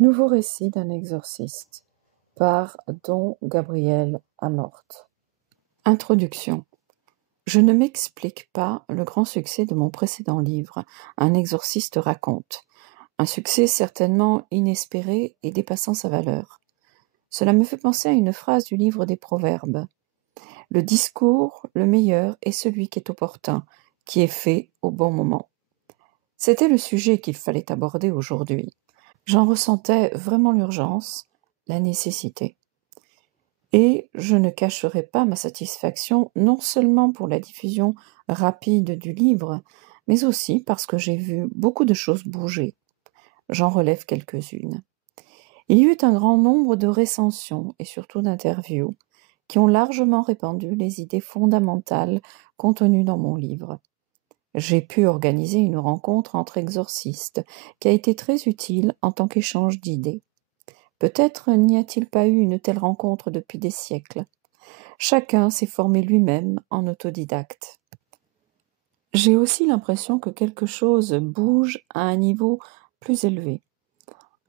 Nouveau récit d'un exorciste par Don Gabriel Amort. Introduction. Je ne m'explique pas le grand succès de mon précédent livre, Un exorciste raconte. Un succès certainement inespéré et dépassant sa valeur. Cela me fait penser à une phrase du livre des Proverbes. Le discours, le meilleur, est celui qui est opportun, qui est fait au bon moment. C'était le sujet qu'il fallait aborder aujourd'hui. J'en ressentais vraiment l'urgence, la nécessité. Et je ne cacherai pas ma satisfaction non seulement pour la diffusion rapide du livre, mais aussi parce que j'ai vu beaucoup de choses bouger. J'en relève quelques-unes. Il y eut un grand nombre de recensions et surtout d'interviews qui ont largement répandu les idées fondamentales contenues dans mon livre. J'ai pu organiser une rencontre entre exorcistes qui a été très utile en tant qu'échange d'idées. Peut-être n'y a-t-il pas eu une telle rencontre depuis des siècles. Chacun s'est formé lui-même en autodidacte. J'ai aussi l'impression que quelque chose bouge à un niveau plus élevé.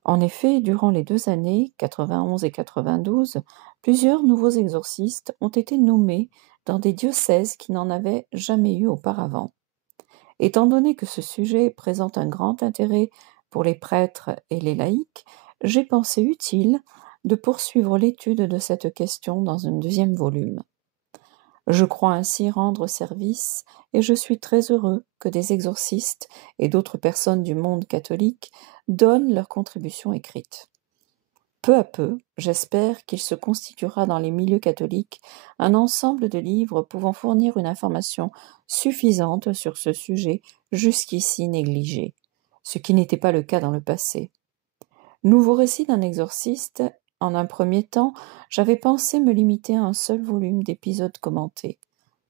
En effet, durant les 2 années, 91 et 92, plusieurs nouveaux exorcistes ont été nommés dans des diocèses qui n'en avaient jamais eu auparavant. Étant donné que ce sujet présente un grand intérêt pour les prêtres et les laïcs, j'ai pensé utile de poursuivre l'étude de cette question dans un 2e volume. Je crois ainsi rendre service et je suis très heureux que des exorcistes et d'autres personnes du monde catholique donnent leur contribution écrite. Peu à peu, j'espère qu'il se constituera dans les milieux catholiques un ensemble de livres pouvant fournir une information suffisante sur ce sujet jusqu'ici négligé, ce qui n'était pas le cas dans le passé. Nouveau récit d'un exorciste, en un premier temps, j'avais pensé me limiter à un seul volume d'épisodes commentés.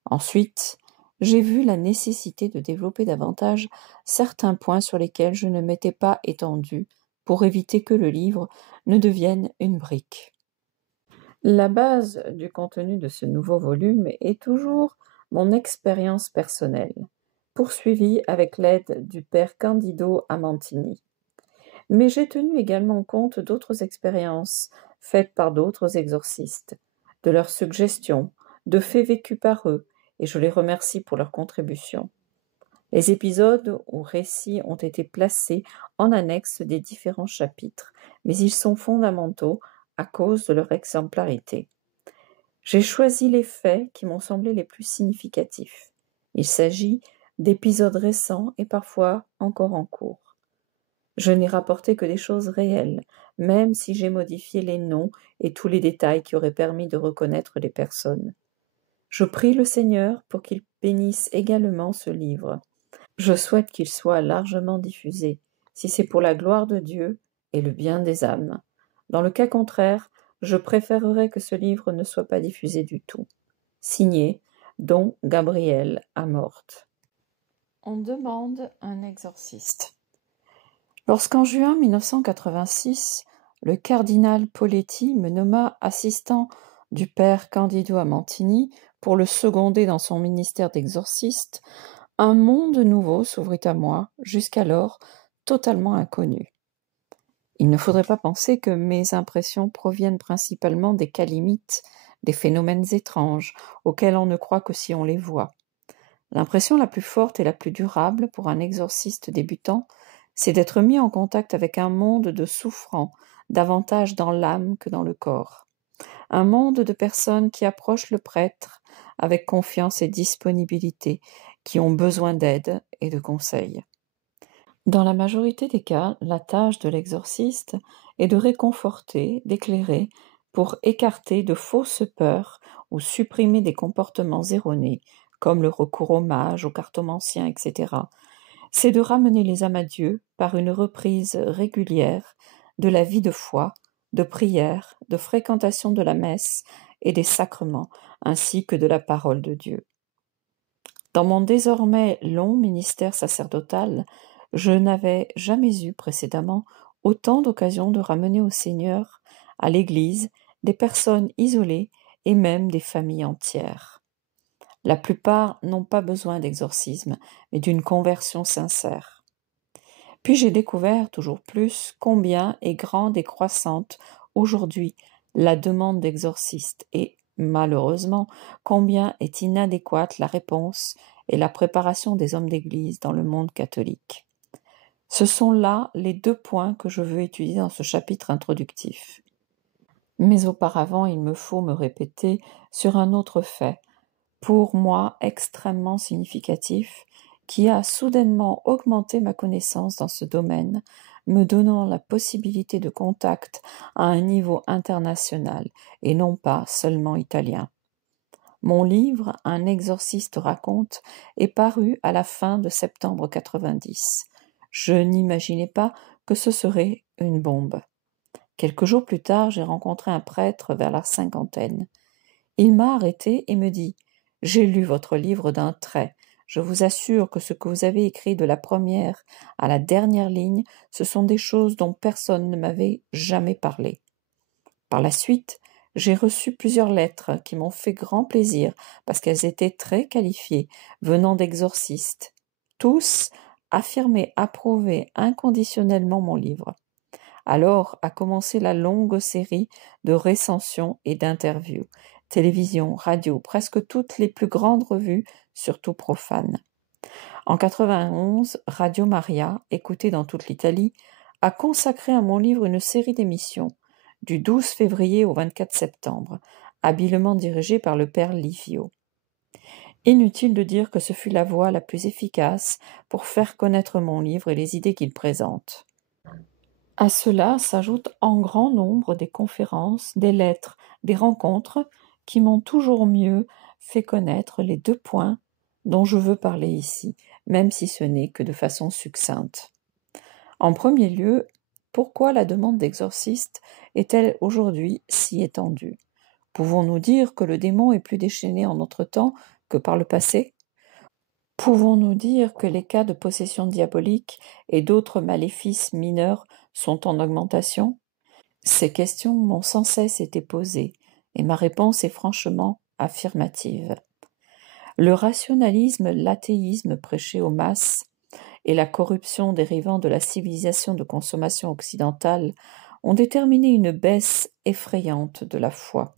Ensuite, j'ai vu la nécessité de développer davantage certains points sur lesquels je ne m'étais pas étendu pour éviter que le livre ne devienne une brique. La base du contenu de ce nouveau volume est toujours mon expérience personnelle, poursuivie avec l'aide du père Candido Amantini. Mais j'ai tenu également compte d'autres expériences faites par d'autres exorcistes, de leurs suggestions, de faits vécus par eux, et je les remercie pour leur contribution. Les épisodes ou récits ont été placés en annexe des différents chapitres, mais ils sont fondamentaux à cause de leur exemplarité. J'ai choisi les faits qui m'ont semblé les plus significatifs. Il s'agit d'épisodes récents et parfois encore en cours. Je n'ai rapporté que des choses réelles, même si j'ai modifié les noms et tous les détails qui auraient permis de reconnaître les personnes. Je prie le Seigneur pour qu'il bénisse également ce livre. Je souhaite qu'il soit largement diffusé, si c'est pour la gloire de Dieu et le bien des âmes. Dans le cas contraire, je préférerais que ce livre ne soit pas diffusé du tout. Signé Don Gabriel Amort. On demande un exorciste. Lorsqu'en juin 1986, le cardinal Poletti me nomma assistant du père Candido Amantini pour le seconder dans son ministère d'exorciste, un monde nouveau s'ouvrit à moi, jusqu'alors totalement inconnu. Il ne faudrait pas penser que mes impressions proviennent principalement des cas limites, des phénomènes étranges, auxquels on ne croit que si on les voit. L'impression la plus forte et la plus durable pour un exorciste débutant, c'est d'être mis en contact avec un monde de souffrants, davantage dans l'âme que dans le corps. Un monde de personnes qui approchent le prêtre avec confiance et disponibilité, qui ont besoin d'aide et de conseils. Dans la majorité des cas, la tâche de l'exorciste est de réconforter, d'éclairer, pour écarter de fausses peurs ou supprimer des comportements erronés, comme le recours aux mages, aux cartomanciens, etc. C'est de ramener les âmes à Dieu par une reprise régulière de la vie de foi, de prière, de fréquentation de la messe et des sacrements, ainsi que de la parole de Dieu. Dans mon désormais long ministère sacerdotal, je n'avais jamais eu précédemment autant d'occasions de ramener au Seigneur, à l'Église, des personnes isolées et même des familles entières. La plupart n'ont pas besoin d'exorcisme, mais d'une conversion sincère. Puis j'ai découvert toujours plus combien est grande et croissante aujourd'hui la demande d'exorcistes et, malheureusement, combien est inadéquate la réponse et la préparation des hommes d'Église dans le monde catholique. Ce sont là les 2 points que je veux étudier dans ce chapitre introductif. Mais auparavant, il me faut me répéter sur un autre fait, pour moi extrêmement significatif, qui a soudainement augmenté ma connaissance dans ce domaine, me donnant la possibilité de contact à un niveau international et non pas seulement italien. Mon livre, Un exorciste raconte, est paru à la fin de septembre 90. Je n'imaginais pas que ce serait une bombe. Quelques jours plus tard, j'ai rencontré un prêtre vers la cinquantaine. Il m'a arrêté et me dit « J'ai lu votre livre d'un trait. Je vous assure que ce que vous avez écrit de la première à la dernière ligne, ce sont des choses dont personne ne m'avait jamais parlé. » Par la suite, j'ai reçu plusieurs lettres qui m'ont fait grand plaisir parce qu'elles étaient très qualifiées, venant d'exorcistes. Tous affirmaient approuver inconditionnellement mon livre. Alors a commencé la longue série de recensions et d'interviews. Télévision, radio, presque toutes les plus grandes revues, surtout profanes. En 91, Radio Maria, écoutée dans toute l'Italie, a consacré à mon livre une série d'émissions, du 12 février au 24 septembre, habilement dirigée par le père Livio. Inutile de dire que ce fut la voie la plus efficace pour faire connaître mon livre et les idées qu'il présente. À cela s'ajoutent en grand nombre des conférences, des lettres, des rencontres qui m'ont toujours mieux fait connaître les 2 points dont je veux parler ici, même si ce n'est que de façon succincte. En premier lieu, pourquoi la demande d'exorciste est-elle aujourd'hui si étendue? Pouvons-nous dire que le démon est plus déchaîné en notre temps que par le passé? Pouvons-nous dire que les cas de possession diabolique et d'autres maléfices mineurs sont en augmentation? Ces questions m'ont sans cesse été posées, et ma réponse est franchement affirmative. Le rationalisme, l'athéisme prêché aux masses et la corruption dérivant de la civilisation de consommation occidentale ont déterminé une baisse effrayante de la foi.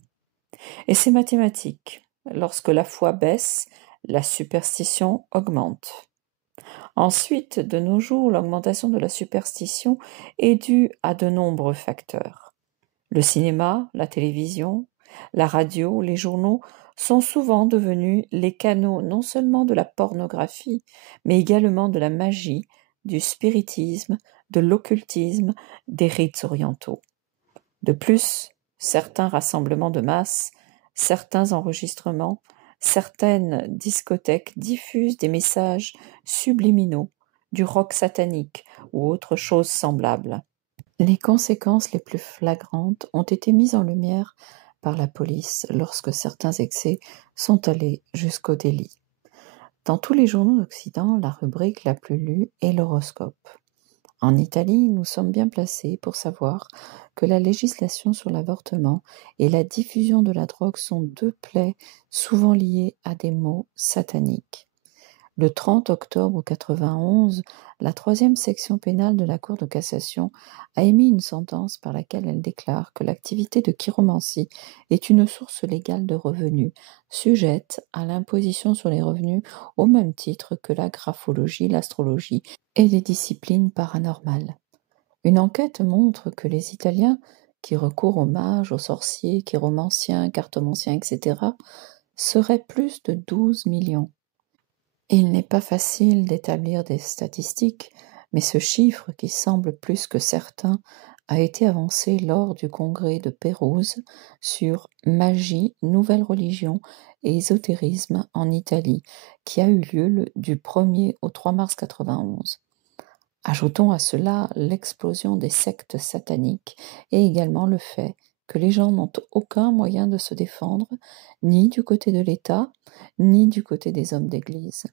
Et c'est mathématique. Lorsque la foi baisse, la superstition augmente. Ensuite, de nos jours, l'augmentation de la superstition est due à de nombreux facteurs. Le cinéma, la télévision, la radio, les journaux sont souvent devenus les canaux non seulement de la pornographie, mais également de la magie, du spiritisme, de l'occultisme, des rites orientaux. De plus, certains rassemblements de masse, certains enregistrements, certaines discothèques diffusent des messages subliminaux, du rock satanique ou autre chose semblable. Les conséquences les plus flagrantes ont été mises en lumière par la police lorsque certains excès sont allés jusqu'au délit. Dans tous les journaux d'Occident, la rubrique la plus lue est l'horoscope. En Italie, nous sommes bien placés pour savoir que la législation sur l'avortement et la diffusion de la drogue sont 2 plaies souvent liées à des maux sataniques. Le 30 octobre 91, la 3e section pénale de la Cour de cassation a émis une sentence par laquelle elle déclare que l'activité de chiromancie est une source légale de revenus, sujette à l'imposition sur les revenus au même titre que la graphologie, l'astrologie et les disciplines paranormales. Une enquête montre que les Italiens qui recourent aux mages, aux sorciers, chiromanciens, cartomanciens, etc., seraient plus de 12 millions. Il n'est pas facile d'établir des statistiques, mais ce chiffre, qui semble plus que certain, a été avancé lors du congrès de Pérouse sur magie, nouvelle religion et ésotérisme en Italie, qui a eu lieu du 1er au 3 mars 91. Ajoutons à cela l'explosion des sectes sataniques et également le fait que les gens n'ont aucun moyen de se défendre, ni du côté de l'État, ni du côté des hommes d'Église.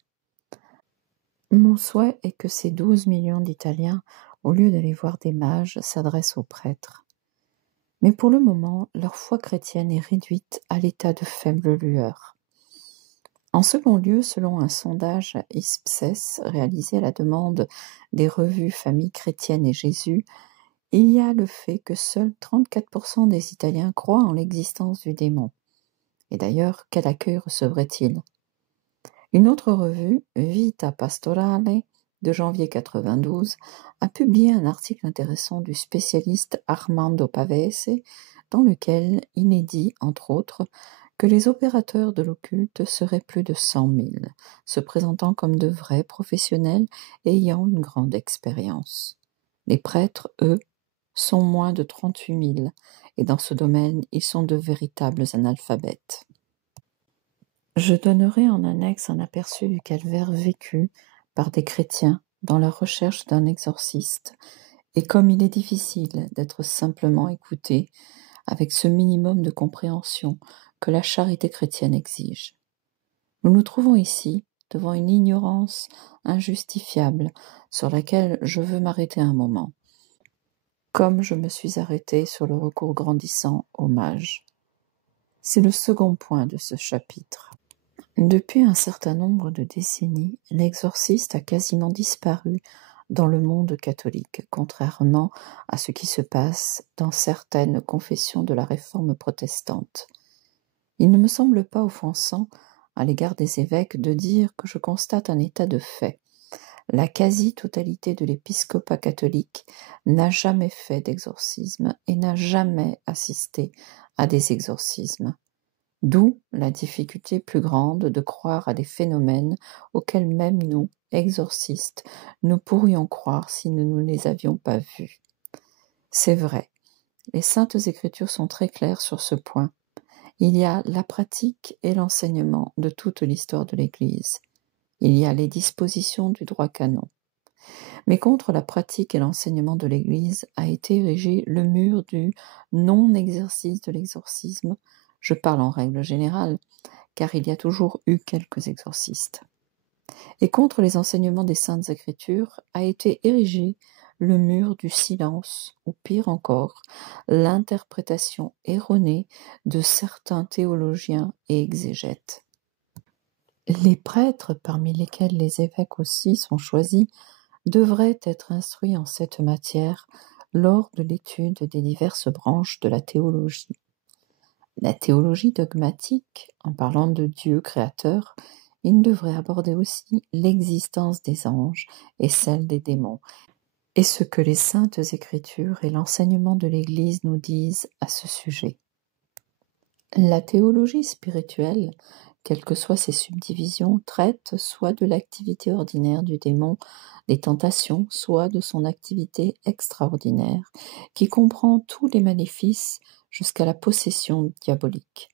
Mon souhait est que ces 12 millions d'Italiens, au lieu d'aller voir des mages, s'adressent aux prêtres. Mais pour le moment, leur foi chrétienne est réduite à l'état de faible lueur. En second lieu, selon un sondage Ipsos réalisé à la demande des revues Famille chrétienne et Jésus, il y a le fait que seuls 34% des Italiens croient en l'existence du démon. Et d'ailleurs, quel accueil recevraient-ils? Une autre revue, Vita Pastorale, de janvier 92, a publié un article intéressant du spécialiste Armando Pavese, dans lequel il est dit, entre autres, que les opérateurs de l'occulte seraient plus de 100 000, se présentant comme de vrais professionnels et ayant une grande expérience. Les prêtres, eux, sont moins de 38 000, et dans ce domaine, ils sont de véritables analphabètes. Je donnerai en annexe un aperçu du calvaire vécu par des chrétiens dans la recherche d'un exorciste, et comme il est difficile d'être simplement écouté avec ce minimum de compréhension que la charité chrétienne exige. Nous nous trouvons ici devant une ignorance injustifiable sur laquelle je veux m'arrêter un moment, comme je me suis arrêté sur le recours grandissant aux mages. C'est le second point de ce chapitre. Depuis un certain nombre de décennies, l'exorciste a quasiment disparu dans le monde catholique, contrairement à ce qui se passe dans certaines confessions de la réforme protestante. Il ne me semble pas offensant à l'égard des évêques de dire que je constate un état de fait. La quasi-totalité de l'épiscopat catholique n'a jamais fait d'exorcisme et n'a jamais assisté à des exorcismes. D'où la difficulté plus grande de croire à des phénomènes auxquels même nous, exorcistes, nous pourrions croire si nous ne les avions pas vus. C'est vrai, les Saintes Écritures sont très claires sur ce point. Il y a la pratique et l'enseignement de toute l'histoire de l'Église. Il y a les dispositions du droit canon. Mais contre la pratique et l'enseignement de l'Église a été érigé le mur du non-exercice de l'exorcisme. Je parle en règle générale, car il y a toujours eu quelques exorcistes. Et contre les enseignements des Saintes Écritures a été érigé le mur du silence, ou pire encore, l'interprétation erronée de certains théologiens et exégètes. Les prêtres, parmi lesquels les évêques aussi sont choisis, devraient être instruits en cette matière lors de l'étude des diverses branches de la théologie. La théologie dogmatique, en parlant de Dieu créateur, il devrait aborder aussi l'existence des anges et celle des démons, et ce que les Saintes Écritures et l'enseignement de l'Église nous disent à ce sujet. La théologie spirituelle, quelles que soient ses subdivisions, traite soit de l'activité ordinaire du démon, des tentations, soit de son activité extraordinaire, qui comprend tous les maléfices jusqu'à la possession diabolique.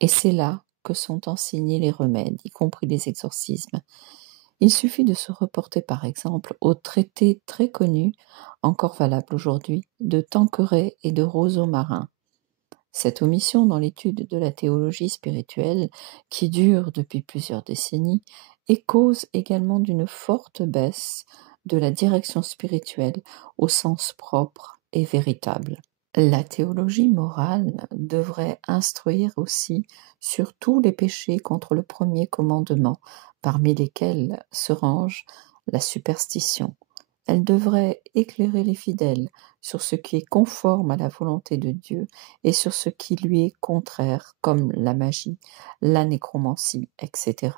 Et c'est là que sont enseignés les remèdes, y compris les exorcismes. Il suffit de se reporter par exemple au traité très connu, encore valable aujourd'hui, de Tanqueray et de Roseau-Marin. Cette omission dans l'étude de la théologie spirituelle, qui dure depuis plusieurs décennies, est cause également d'une forte baisse de la direction spirituelle au sens propre et véritable. La théologie morale devrait instruire aussi sur tous les péchés contre le premier commandement, parmi lesquels se range la superstition. Elle devrait éclairer les fidèles sur ce qui est conforme à la volonté de Dieu et sur ce qui lui est contraire, comme la magie, la nécromancie, etc.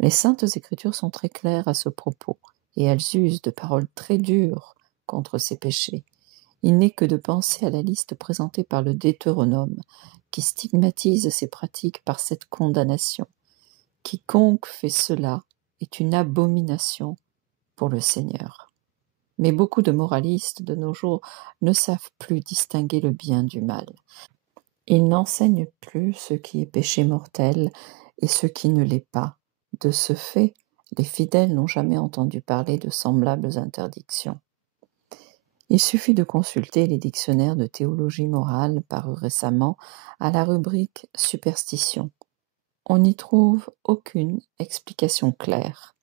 Les Saintes Écritures sont très claires à ce propos, et elles usent de paroles très dures contre ces péchés. Il n'est que de penser à la liste présentée par le Deutéronome, qui stigmatise ces pratiques par cette condamnation. Quiconque fait cela est une abomination pour le Seigneur. Mais beaucoup de moralistes de nos jours ne savent plus distinguer le bien du mal. Ils n'enseignent plus ce qui est péché mortel et ce qui ne l'est pas. De ce fait, les fidèles n'ont jamais entendu parler de semblables interdictions. Il suffit de consulter les dictionnaires de théologie morale parus récemment à la rubrique « Superstition ». On n'y trouve aucune explication claire.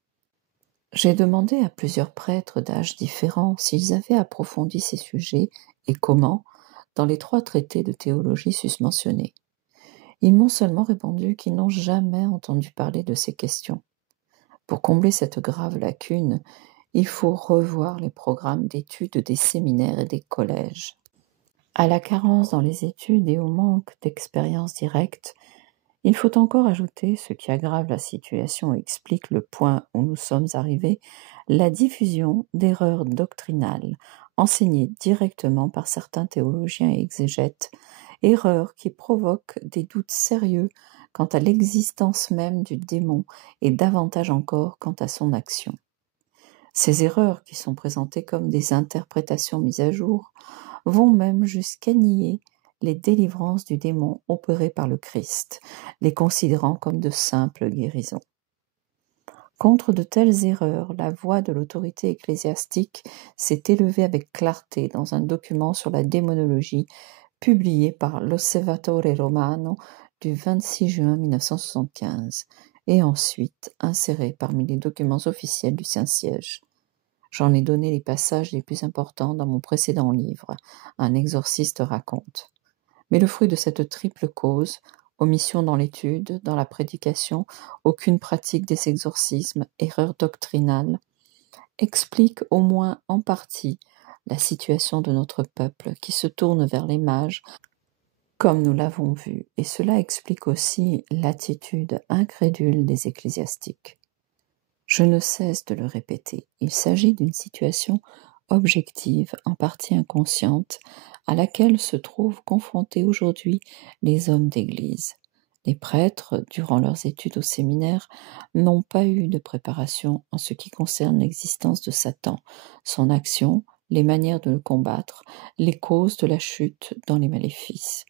J'ai demandé à plusieurs prêtres d'âges différents s'ils avaient approfondi ces sujets et comment dans les 3 traités de théologie susmentionnés. Ils m'ont seulement répondu qu'ils n'ont jamais entendu parler de ces questions. Pour combler cette grave lacune, il faut revoir les programmes d'études des séminaires et des collèges. À la carence dans les études et au manque d'expérience directe, il faut encore ajouter, ce qui aggrave la situation et explique le point où nous sommes arrivés, la diffusion d'erreurs doctrinales enseignées directement par certains théologiens et exégètes, erreurs qui provoquent des doutes sérieux quant à l'existence même du démon et davantage encore quant à son action. Ces erreurs, qui sont présentées comme des interprétations mises à jour, vont même jusqu'à nier les délivrances du démon opérées par le Christ, les considérant comme de simples guérisons. Contre de telles erreurs, la voix de l'autorité ecclésiastique s'est élevée avec clarté dans un document sur la démonologie publié par l'Osservatore Romano du 26 juin 1975 et ensuite inséré parmi les documents officiels du Saint-Siège. J'en ai donné les passages les plus importants dans mon précédent livre, Un exorciste raconte. Mais le fruit de cette triple cause, omission dans l'étude, dans la prédication, aucune pratique des exorcismes, erreur doctrinale, explique au moins en partie la situation de notre peuple qui se tourne vers les mages, comme nous l'avons vu, et cela explique aussi l'attitude incrédule des ecclésiastiques. Je ne cesse de le répéter, il s'agit d'une situation objective, en partie inconsciente, à laquelle se trouvent confrontés aujourd'hui les hommes d'Église. Les prêtres, durant leurs études au séminaire, n'ont pas eu de préparation en ce qui concerne l'existence de Satan, son action, les manières de le combattre, les causes de la chute dans les maléfices.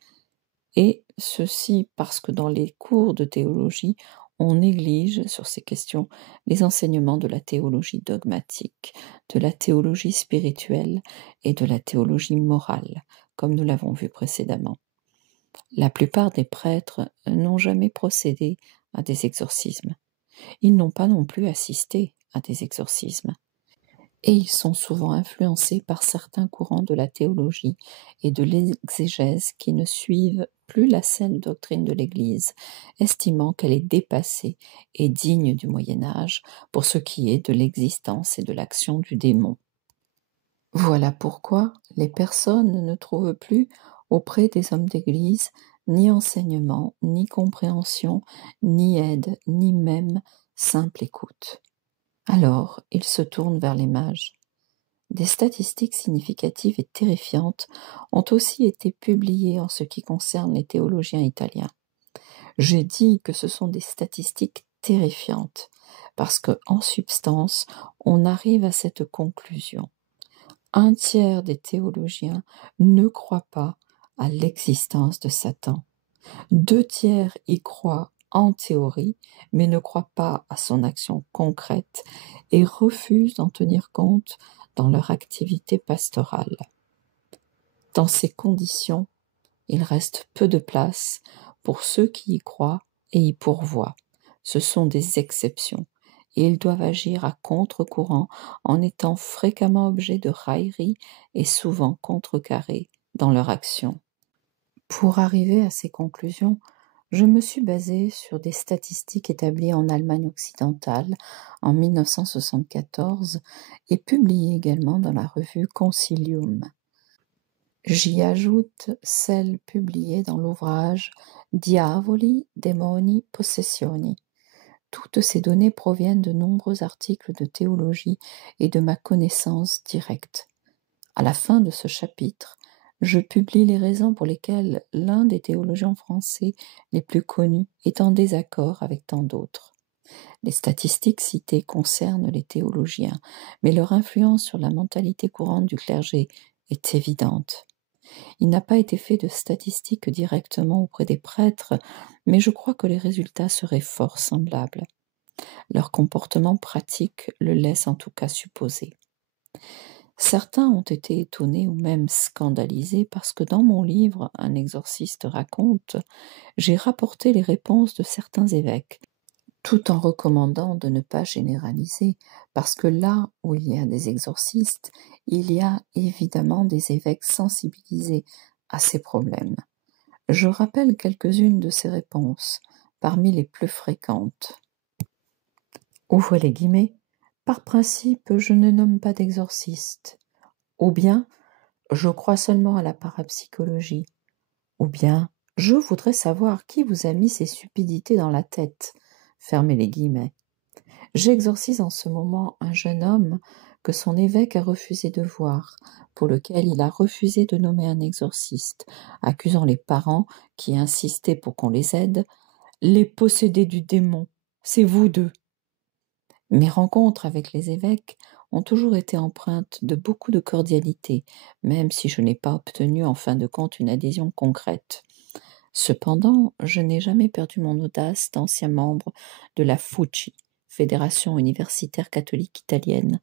Et ceci parce que dans les cours de théologie, on néglige sur ces questions les enseignements de la théologie dogmatique, de la théologie spirituelle et de la théologie morale, comme nous l'avons vu précédemment. La plupart des prêtres n'ont jamais procédé à des exorcismes. Ils n'ont pas non plus assisté à des exorcismes. Et ils sont souvent influencés par certains courants de la théologie et de l'exégèse qui ne suivent plus la saine doctrine de l'Église, estimant qu'elle est dépassée et digne du Moyen Âge pour ce qui est de l'existence et de l'action du démon. Voilà pourquoi les personnes ne trouvent plus auprès des hommes d'Église ni enseignement, ni compréhension, ni aide, ni même simple écoute. Alors, ils se tournent vers les mages. Des statistiques significatives et terrifiantes ont aussi été publiées en ce qui concerne les théologiens italiens. Je dis que ce sont des statistiques terrifiantes, parce que, en substance, on arrive à cette conclusion. Un tiers des théologiens ne croient pas à l'existence de Satan. 2 tiers y croient en théorie, mais ne croient pas à son action concrète et refusent d'en tenir compte dans leur activité pastorale. Dans ces conditions, il reste peu de place pour ceux qui y croient et y pourvoient. Ce sont des exceptions, et ils doivent agir à contre-courant en étant fréquemment objet de railleries et souvent contrecarrés dans leur action. Pour arriver à ces conclusions, je me suis basée sur des statistiques établies en Allemagne occidentale en 1974 et publiées également dans la revue Concilium. J'y ajoute celles publiées dans l'ouvrage Diavoli, Demoni, Possessioni. Toutes ces données proviennent de nombreux articles de théologie et de ma connaissance directe. À la fin de ce chapitre, je publie les raisons pour lesquelles l'un des théologiens français les plus connus est en désaccord avec tant d'autres. Les statistiques citées concernent les théologiens, mais leur influence sur la mentalité courante du clergé est évidente. Il n'a pas été fait de statistiques directement auprès des prêtres, mais je crois que les résultats seraient fort semblables. Leur comportement pratique le laisse en tout cas supposer. Certains ont été étonnés ou même scandalisés parce que dans mon livre « Un exorciste raconte », j'ai rapporté les réponses de certains évêques, tout en recommandant de ne pas généraliser, parce que là où il y a des exorcistes, il y a évidemment des évêques sensibilisés à ces problèmes. Je rappelle quelques-unes de ces réponses, parmi les plus fréquentes. Ouvrez les guillemets. Par principe, je ne nomme pas d'exorciste. Ou bien, je crois seulement à la parapsychologie. Ou bien, je voudrais savoir qui vous a mis ces stupidités dans la tête. Fermez les guillemets. J'exorcise en ce moment un jeune homme que son évêque a refusé de voir, pour lequel il a refusé de nommer un exorciste, accusant les parents, qui insistaient pour qu'on les aide, les possédés du démon. C'est vous deux. Mes rencontres avec les évêques ont toujours été empreintes de beaucoup de cordialité, même si je n'ai pas obtenu en fin de compte une adhésion concrète. Cependant, je n'ai jamais perdu mon audace d'ancien membre de la FUCI, Fédération universitaire catholique italienne.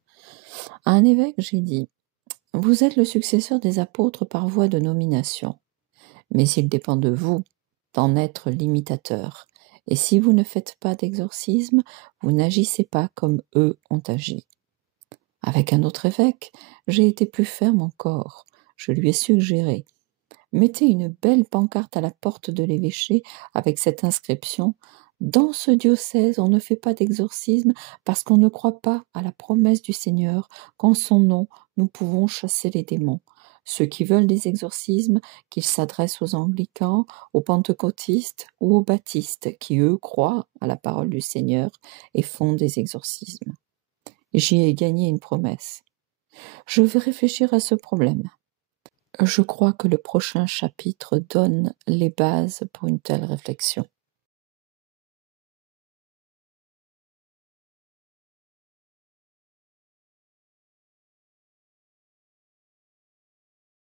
À un évêque, j'ai dit « Vous êtes le successeur des apôtres par voie de nomination, mais il dépend de vous d'en être l'imitateur. Et si vous ne faites pas d'exorcisme, vous n'agissez pas comme eux ont agi. » Avec un autre évêque, j'ai été plus ferme encore. Je lui ai suggéré « Mettez une belle pancarte à la porte de l'évêché avec cette inscription « Dans ce diocèse, on ne fait pas d'exorcisme parce qu'on ne croit pas à la promesse du Seigneur qu'en son nom, nous pouvons chasser les démons. Ceux qui veulent des exorcismes, qu'ils s'adressent aux anglicans, aux pentecôtistes ou aux baptistes, qui eux croient à la parole du Seigneur et font des exorcismes. » J'y ai gagné une promesse. Je vais réfléchir à ce problème. Je crois que le prochain chapitre donne les bases pour une telle réflexion.